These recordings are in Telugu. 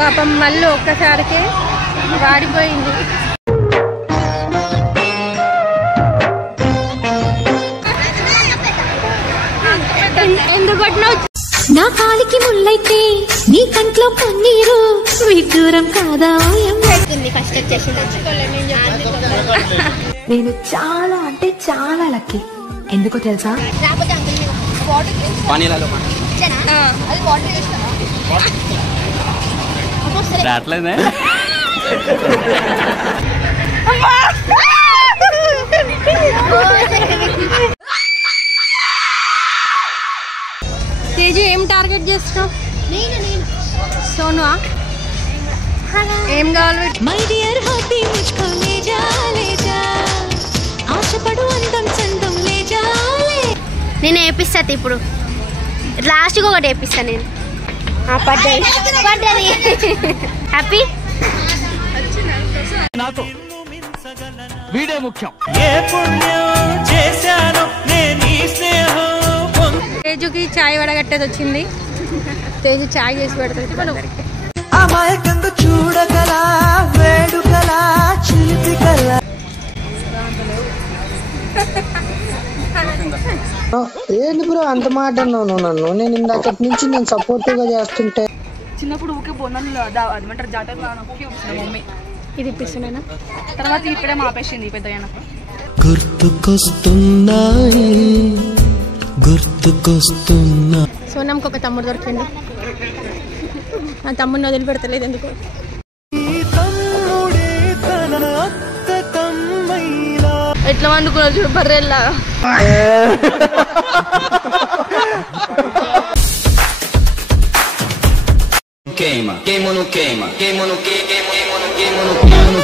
పాపం మళ్ళీ ఒక్కసారికి వాడిపోయింది. ఎందుకు నా కాలికి ముళ్ళైతే నీ కంట్లో కన్నీరు విదూరం కాదా? ఫస్ట్ వచ్చేసింది. నేను చాలా అంటే చాలా లక్కీ. ఎందుకో తెలుసా? తేజు ఏం టార్గెట్ చేస్తున్నావు? సోను ఏం కావాలి? మై డియర్ హార్టీ ముజ్కో లే జా లే జా, ఆశపడు అందం చందం లే జా లే. నేను వేపిస్తా ఇప్పుడు, లాస్ట్కి ఒకటి వేపిస్తా నేను. హ్యాపీ నాకు వీడే ముఖ్యం. ఏ పుణ్యం చేశాను నేను ఈ స్నేహం. తేజుకి చాయ్ వడగట్టేది వచ్చింది. తేజు చాయ్ చేసి పెడుతుంది. అమాయకంగా చూడగలా వేడుకలా చిలిపికలా. ఏంటి బ్రో అంత మాట అన్నావు నన్ను? నేను ఇందాకటి నుంచి నేను సపోర్టివ్ గా చేస్తుంటే చిన్నప్పుడు ఊకే బోనాలు అదేమంటారు జాతరలో మమ్మీ ఇది ఇప్పిస్తున్నాయినా తర్వాత ఇప్పుడే మాపేసింది పెద్దగా. గుర్తుకొస్తున్నాయి గుర్తుకొస్తున్నా. సోనంకి ఒక తమ్ముడు దొరికింది. ఆ తమ్ముడిని వదిలిపెడతలేదు ఎందుకు. ఎట్లా వండుకున్నారు చూడు బర్రెల్లా. Queima, queima no queima, queima no queima, queima no queima no queima.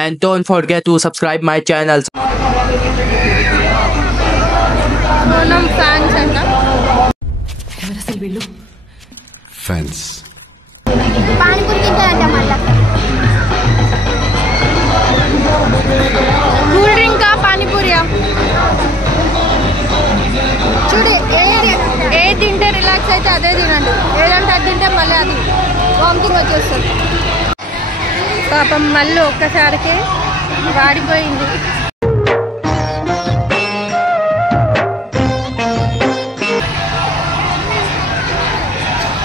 And don't forget to subscribe my channel. Sonam fans అంట. ఎవరసలు వీళ్ళు? ఫ్యాన్స్. పానీపూరి తింటారంట మళ్ళా. కూల్ డ్రింక్ పానీపూరియా చూడు. ఏ తింటే రిలాక్స్ అయితే అదే తినండి. ఏదంటే అది తింటే మళ్ళీ అది వామిటింగ్ వచ్చేస్తుంది. పాపం మళ్ళీ ఒక్కసారికి వాడిపోయింది.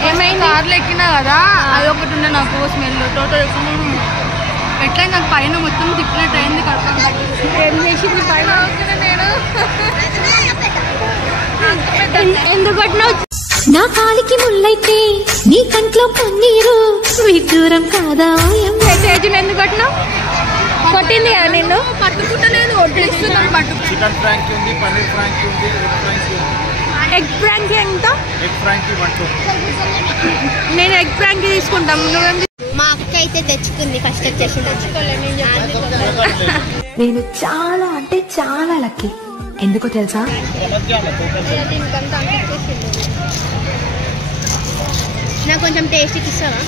ఏమైంది? కార్లో ఎక్కినా కదా, అది ఒకటి ఉండే నాకు స్మెల్. టోటల్ ఎట్లా నాకు పైన మొత్తం తిప్పినట్టు అయింది. ఏం చేసింది పైన? నేను ఎందుకు కొట్టినావు? నా కాలికి ముళ్ళైతే నీ కంట్లో కన్నీరు విదూరం కాదా? తేజుని ఎందుకు కొట్టినావు? కొట్టింది కదా నిన్ను. పట్టుకుంటలేదు, వడ్డిస్తున్నాను. చికెన్ ఫ్రాంకీ ఉంది, పన్నీర్ ఫ్రాంకీ ఉంది, ఎగ్ ఫ్రాంకీ ఎంత? ఎగ్ ఫ్రాంకీ 1 నేను ఎగ్ ఫ్రాంకీ తీసుకుంటాం. నువ్వేం? మా అక్క అయితే తెచ్చుకుంది ఫస్ట్ వచ్చేసింది. నేను చాలా అంటే చాలా లక్కీ. ఎందుకో తెలుసా? నాకు కొంచెం టేస్ట్కి ఇస్తావా?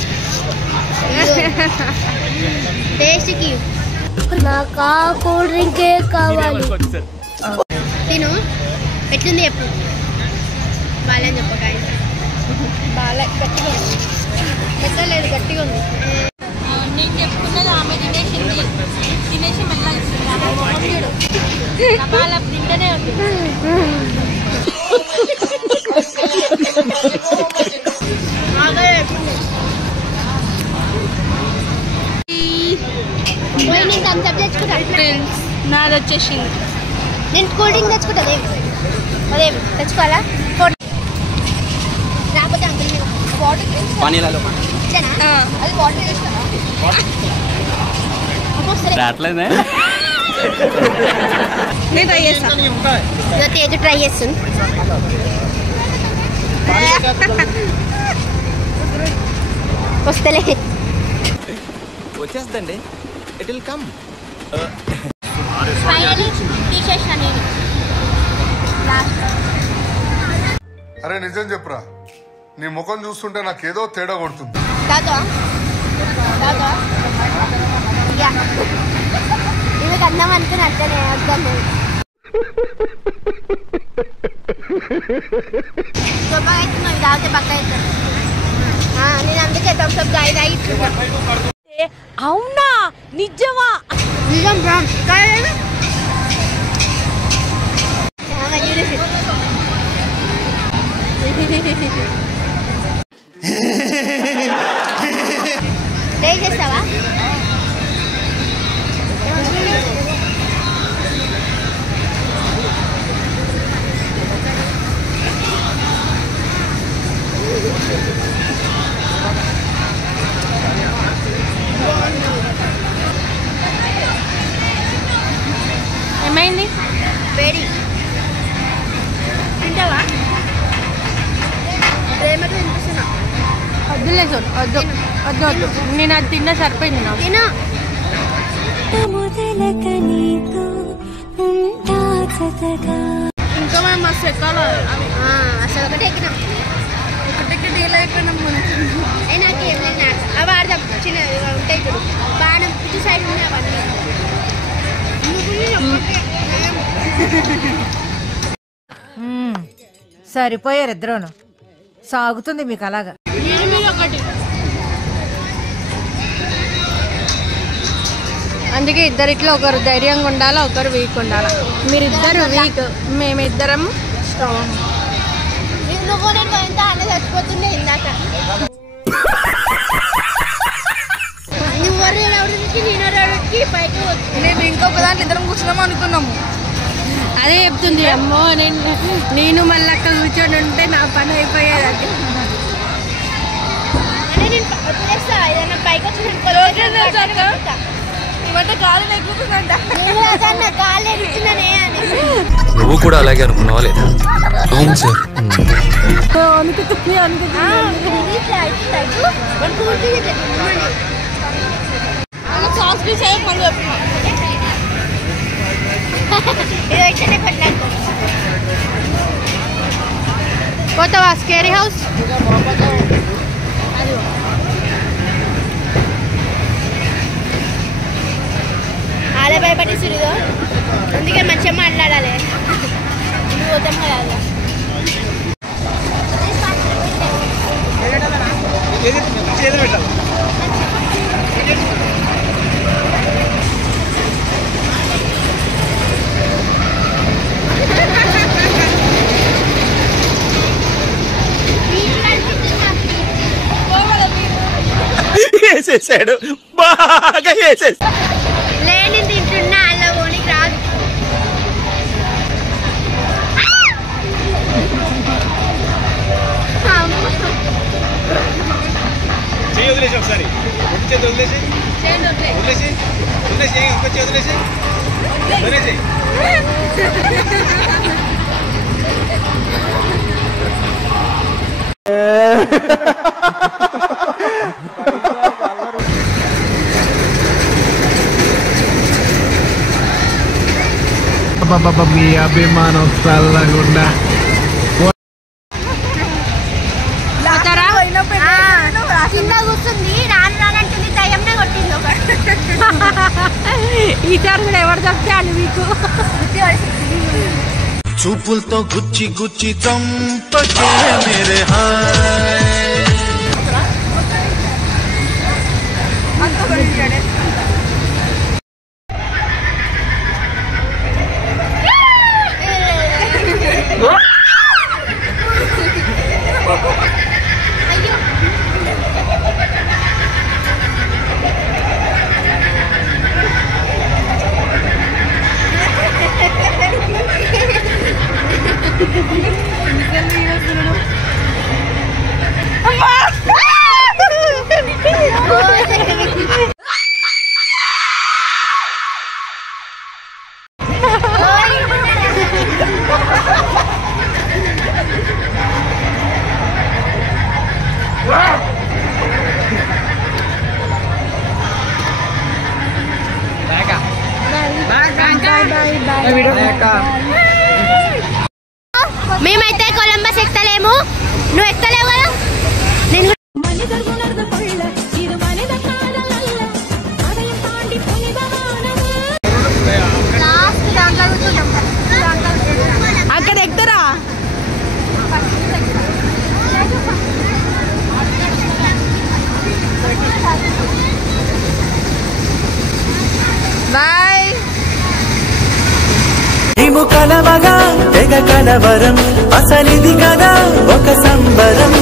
టేస్ట్కి నాకు కూల్ డ్రింకే కావాలి. తిను. ఎట్లుంది చెప్పు. బాగా చెప్పకాయ. బాగా గట్టిగా ఉంది. పెట్టలేదు, గట్టిగా ఉంది. నేను చెప్పుకున్నది ఆమె తినేసింది. తినేసి మెల్లగా తింటేనే ఉంది. నేను థమ్స్అప్ తెచ్చుకుంటా. నాది వచ్చేసింది. నేను కూల్ డ్రింక్ తెచ్చుకుంటా. అదే తెచ్చుకోవాలా? రాకపోతే అంకుల్ పానీలలో అది వాటర్ చేస్తారా? రావట్లేదే. నేను ట్రై చేస్తాను. తేజు ట్రై చేస్తుంది. వస్తలే. వచ్చేస్తండి. It will come. ఫైనలీ తీసేసిన నేను. అరే నిజం చెప్పురా, నీ ముఖం చూస్తుంటే నాకేదో తేడా కొడుతుంది. ఇవి అన్నం అనుకుని అర్థమే అర్థం. తాగితే పక్క అవుతాను. నేను అందుకే థమ్స్అప్ తాగి అవునా నిజమా? నిజం బ్రా. చేస్తావా? ఏమైంది? వేడి తింటావా? ప్రేమతో తినిపిస్తున్నా. వద్దులే చూడు, వద్దు వద్దు వద్దు, నేను అది తిన్నా సరిపోయింది నాకు. తిను. ఇంకా మేము మస్తు ఎక్కాలి. అసలు ఒకటే ఎక్కినాం. ఒకటి డీల్ అయిపోయినాం మనం. అయినా ఏం లేదు. అవి ఆడదాం. చిన్న ఉంటాయి చూడు, బాణం ఇటు సైడ్ ఉన్నాయి అవన్నీ. సరిపోయారు ఇద్దరును. సాగుతుంది మీకు అలాగా. ఒకటి అందుకే ఇద్దరిట్లో ఒకరు ధైర్యంగా ఉండాలా, ఒకరు వీక్ ఉండాలా. మీరిద్దరు వీక్, మేమిద్దరం స్ట్రాంగ్. నువ్వు నేను ఎంత అన్న చచ్చిపోతుండే ఇందాక. నువ్వు ఎవరికి నేను ఎవరికి పైకి నేను ఇంకొక దాంట్లో ఇద్దరం కూర్చున్నాము అనుకున్నాము. అదే చెప్తుంది. అమ్మో నేను మళ్ళీ అక్కడ కూర్చొని ఉంటే నా పని అయిపోయేది. అంటే నేను వదిలేస్తా. ఏదైనా పైకి వచ్చి ఇవంటే గాలి ఎక్కుతుందంట. గాలి ఎడుతున్నానే అని. నువ్వు కూడా అలాగే అనుకున్నావా లేదా? అవును సార్. అనుకుతుంది సాస్ పీస్ అయ్యి మళ్ళీ పోతావా స్కేరీ హౌస్? ఆడే భయపడిస్తుడు. అందుకే మంచిగా మాట్లాడాలి. నువ్వు పోతాం కదా. వేసేసాడు, బాగా వేసేసాడు. లేని తింటున్నా అలా ఓనికి రాదు. చేయి వదిలేసి ఒకసారి చేతి వదిలేసి వదిలేసి వదిలేసి ఇంకో చేతి వదిలేసి వదిలేసి. మీ అభిమానం చల్లగుండా. కింద కూర్చుంది. రానంటుంది. దయ్యంనే కొట్టింది ఒకటి. ఈసారి కూడా ఎవరు చెప్తే వాళ్ళు మీకు చూపులతో గుచ్చి గుచ్చి చంపకే మేరే హాయ్. మేమైతే కొలంబస్ ఎక్కలేము. నువ్వు ఎక్కలేవు కదా. నేను అక్కడ ఎక్కుతారా? గొడవగా తెగ కలవరం అసలిది కదా ఒక సంబరం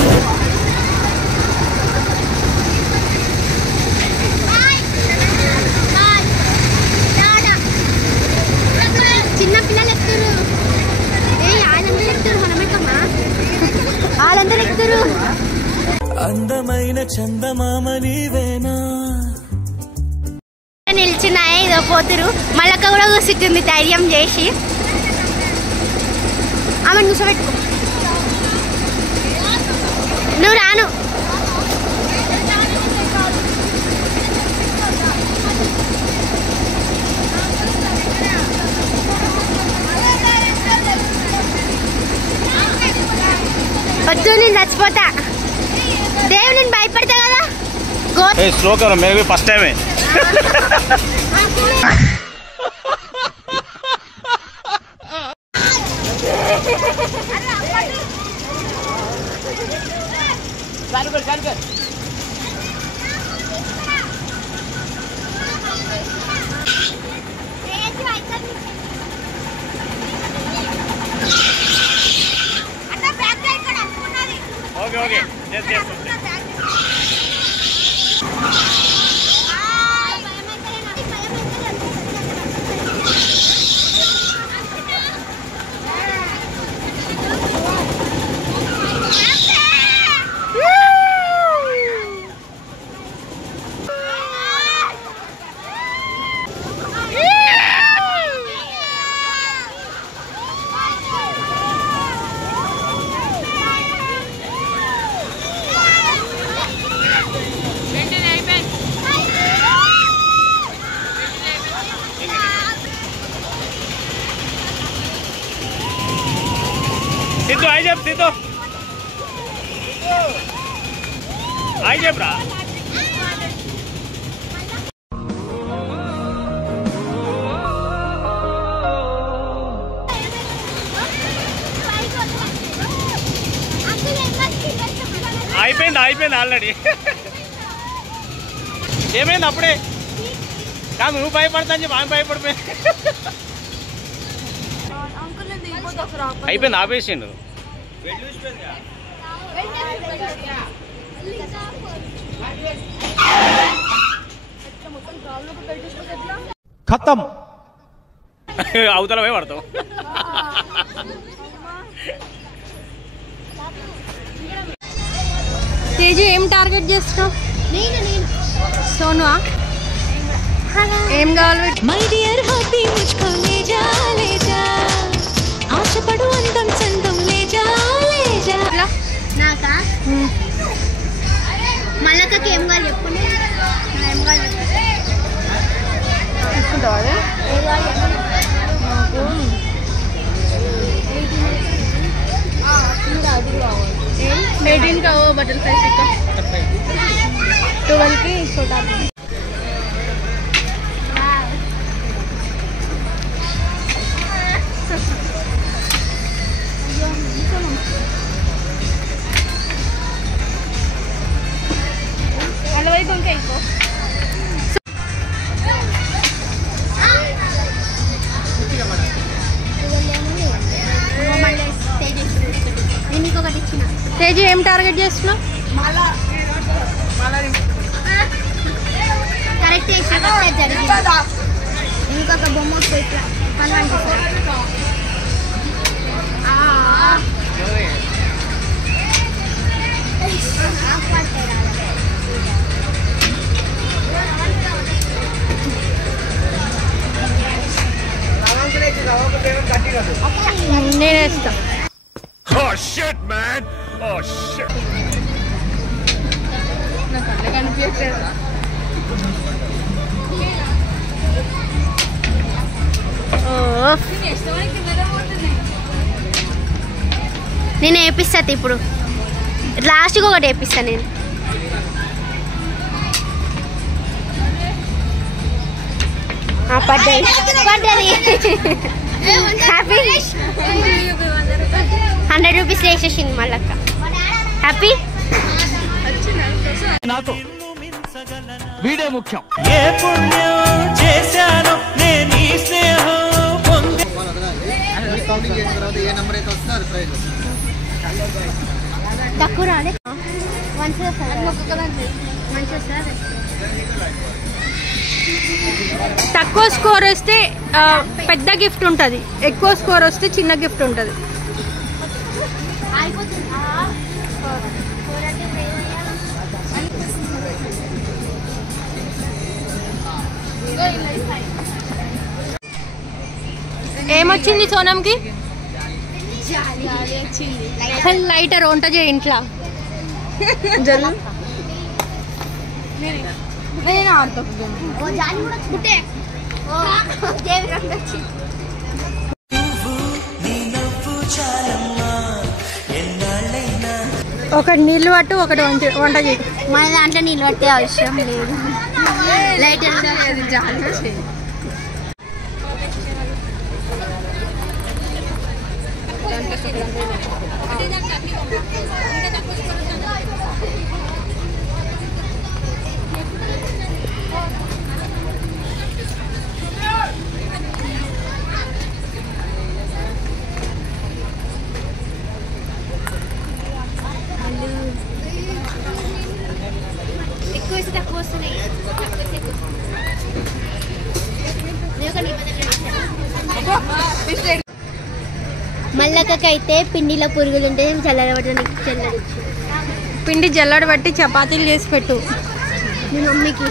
చిన్న పిల్లలు ఎక్కుతారు వాళ్ళందరూ ఎక్కుతారు మనమేకమ్మా వాళ్ళందరూ ఎక్కుతారు అందమైన చందమామ నీవేనా నిల్చున్నాయి ఇదో పోతురు మళ్ళక్క కూడా కూర్చుంటుంది ధైర్యం చేసి ఆమెను కూర్చోబెట్టుకో నువ్వు రాను వద్దు నేను చచ్చిపోతా దేవుడు నేను భయపడతా కదా స్లో కరో మేరే first time okay okay Siddhu आई जब సిద్ధు आई जब రా అయిపోయింది ఆల్రెడీ ఏమైంది అప్పుడే కాదు నువ్వు భయపడతా అని చెప్పి ఆమె భయపడిపోయింది అయిపోయింది ఆపేసిండు ఖతం అవతల పోయి పడతావు తేజు ఏం టార్గెట్ చేస్తున్నావు సోను ఏం కావాలి మై డియర్ హాబీ ముజ్కో లే జా ఆశపడు అందం చందం లే జా నాకా మళ్ళక్కకి ఏం కావాలి చెప్పు ఏం కావాలి తీసుకుంటావా నాకు 18 का वो बटरफ्लाई टिक्का 12 की छोटा हलवाई तुम क्या इसको తేజు ఏం టార్గెట్ చేస్తున్నావు కరెక్ట్ జరిగింది ఇంకొక బొమ్మ నేనే ఇస్తా Oh shit man oh shit నాకు కనిపించట్లేదు నేను వేపిస్తా ఇప్పుడు లాస్ట్కి ఒకటి వేపిస్తా నేను పడ్డది హ్యాపీ 100 రూపీస్ వేసేసింది మళ్ళక్క హ్యాపీ నాకు వీడే ముఖ్యం ఏ పుణ్యం చేశాను నేను ఈ స్నేహం పొందే కౌంటింగ్ చేసిన తర్వాత ఏ నెంబర్ అయితే వస్తుందో అది ప్రైజ్. తక్కువ రాలే మంచిగా మంచిగా తక్కువ స్కోర్ వస్తే పెద్ద గిఫ్ట్ ఉంటుంది, ఎక్కువ స్కోర్ వస్తే చిన్న గిఫ్ట్ ఉంటుంది. ఏమొచ్చింది సోనంకి? లైటర్ వంట చేయి ఇంట్లో. ఒకటి నీళ్ళు పట్టు, ఒకటి వంట చేయి. మన దాంట్లో నీళ్ళు పట్టే అవసరం లేదు. లైటర్ ఎక్కువ తక్కువ వస్తున్నాయి. మల్లకైతే పిండిలో పురుగులు ఉంటే చల్లబడడానికి చల్లడిచ్చు. పిండి జల్లడబట్టి చపాతీలు చేసి పెట్టు మీ మమ్మీకి.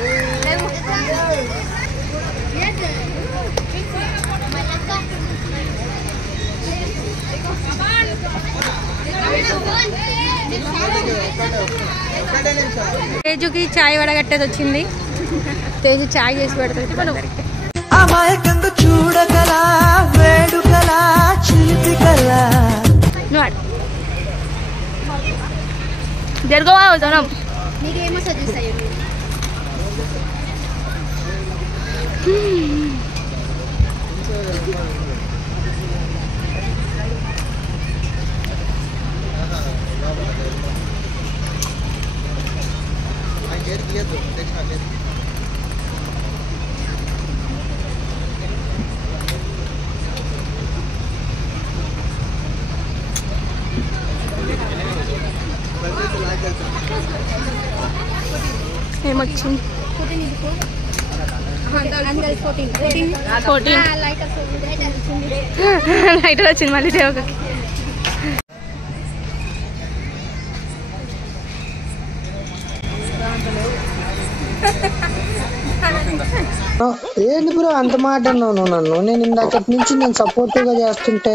తేజుకి చాయ్ వడగట్టేది వచ్చింది. తేజు చాయ్ చేసి పెడుతుంది అందరికి. అమాయకంగా చూడగలా వేడుకలా చిలిపికలా జరగవా జనం. మీకేమో సజెస్తాయి. ఏమొచ్చింది? లైటర్ వచ్చింది మళ్ళీ దేవకి. ఏంది బ్రో అంత మాట అన్నావు నువ్వు నన్ను? నేను ఇందాకటి నుంచి నేను సపోర్టివ్ గా చేస్తుంటే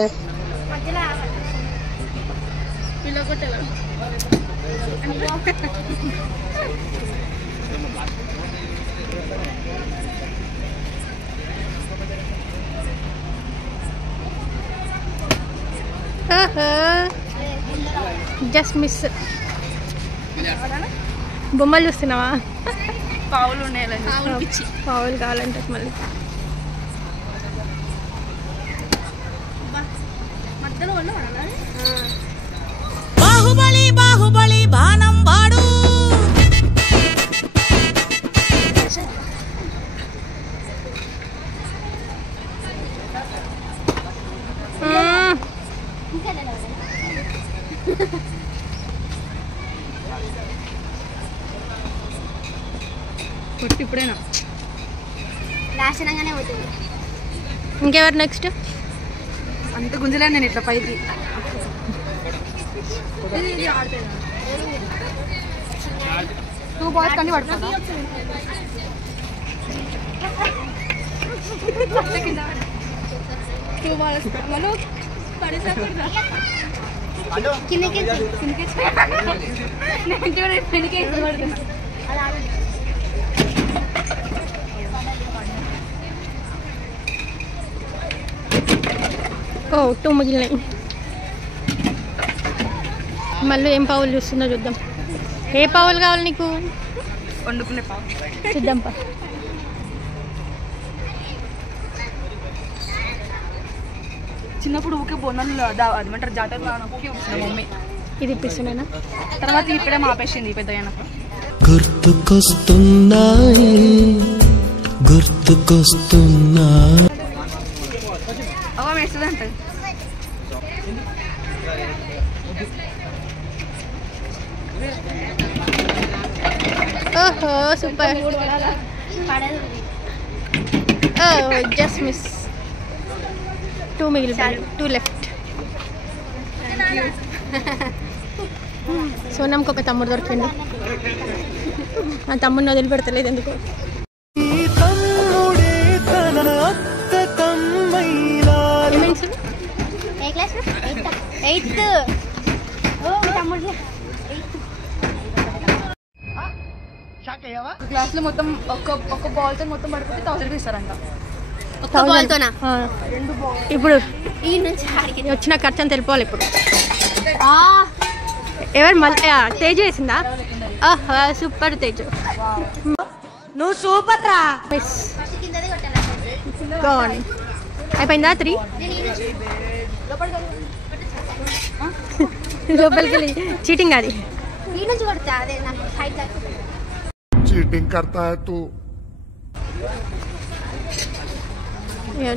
జస్ట్ మిస్. బొమ్మలు చూస్తున్నావా? పావులు ఉన్నాయి, పావులు కావాలంటే మళ్ళీ బాహుబలి బాహుబలి బాణం వాడు. ఇప్పుడేనా నాశనంగానే అవుతుంది. ఇంకెవరు నెక్స్ట్? అంత గుంజలే నేను ఇట్లా పైకి. టూ బాల్స్ కండి పడుతుందా? టూ బాల్స్ మనం కిందకి ఓ 2 మిగిలినాయి. మళ్ళీ ఏం పావులు చూస్తుందో చూద్దాం. ఏ పావులు కావాలి నీకు? వండుకునే పావు చూద్దాంపా. చిన్నప్పుడు ఊకే బొన్నలు అదేమంటారు జాతరలో ఊకే మమ్మీ ఇది ఇప్పిస్తున్నానా? తర్వాత ఇప్పుడే ఆపేసింది పెద్ద అయినప్పుడు. గుర్తుకొస్తున్నాయి గుర్తుకొస్తున్నా అవ వేస్తుంది అంటే ఓహో సూపర్. Just miss. 2 మిగిలిపోయాయి. 2 లెఫ్ట్. సోనంకి ఒక తమ్ముడు దొరికిండు. ఆ తమ్ముడిని వదిలిపెడతలేదు ఎందుకు. క్లాస్ లో మొత్తం ఒక బాల్ తో మొత్తం పడిపోతే 1000 ఇస్తారంట. ఒక్క బాల్తోనా? ఇప్పుడు ఈ నుంచి వచ్చిన ఖర్చు అని తెలుసుకోవాలి. ఇప్పుడు ఎవరు మళ్ళీ తేజ వేసిందా? సూపర్ తేజ, నువ్వు సూపర్ రా. అయిపోయిందా? 3 లోపలికి వెళ్ళి చీటింగ్. అది चीटिंग करता है तू.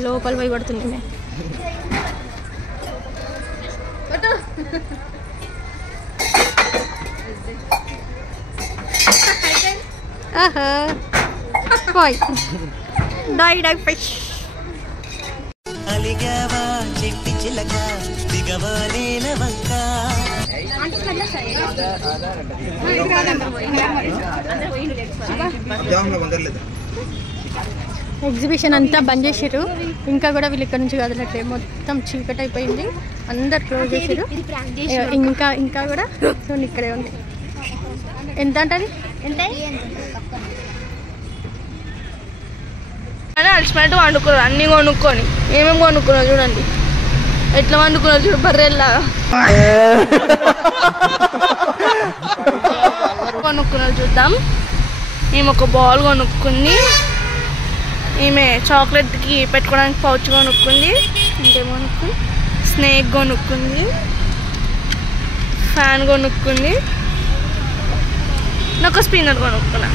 లోపల పోయి కొడుతుంది. పోయి డై ఫిష్. అలిగావా చెట్టి చిలక దిగవాలేన వంక. ఎగ్జిబిషన్ అంతా బంద్ చేసారు. ఇంకా కూడా వీళ్ళు ఇక్కడ నుంచి కదలట్లేదు. మొత్తం చీకటి అయిపోయింది. అందరు క్లోజ్ చేసారు. ఇంకా కూడా చూడండి ఇక్కడే ఉంది. ఎంత అంటది? అని అలసిపోయినట్టు వండుకున్నారు. అన్నీ కొనుక్కొని ఏమేమి కొనుక్కున్నారు చూడండి. ఎట్లా వండుకున్నారు చూడు, బర్రెల్లాగా కొనుక్కున్నారు. చూద్దాం. మేము ఒక బాల్ కొనుక్కుంది. ఈమె చాక్లెట్కి పెట్టుకోవడానికి పౌచ్ కొనుక్కుంది. ఇంకేమనుకుంది, స్నేక్ కొనుక్కుంది, ఫ్యాన్ కొనుక్కుంది, నాకు స్పిన్నర్ కొనుక్కున్నా.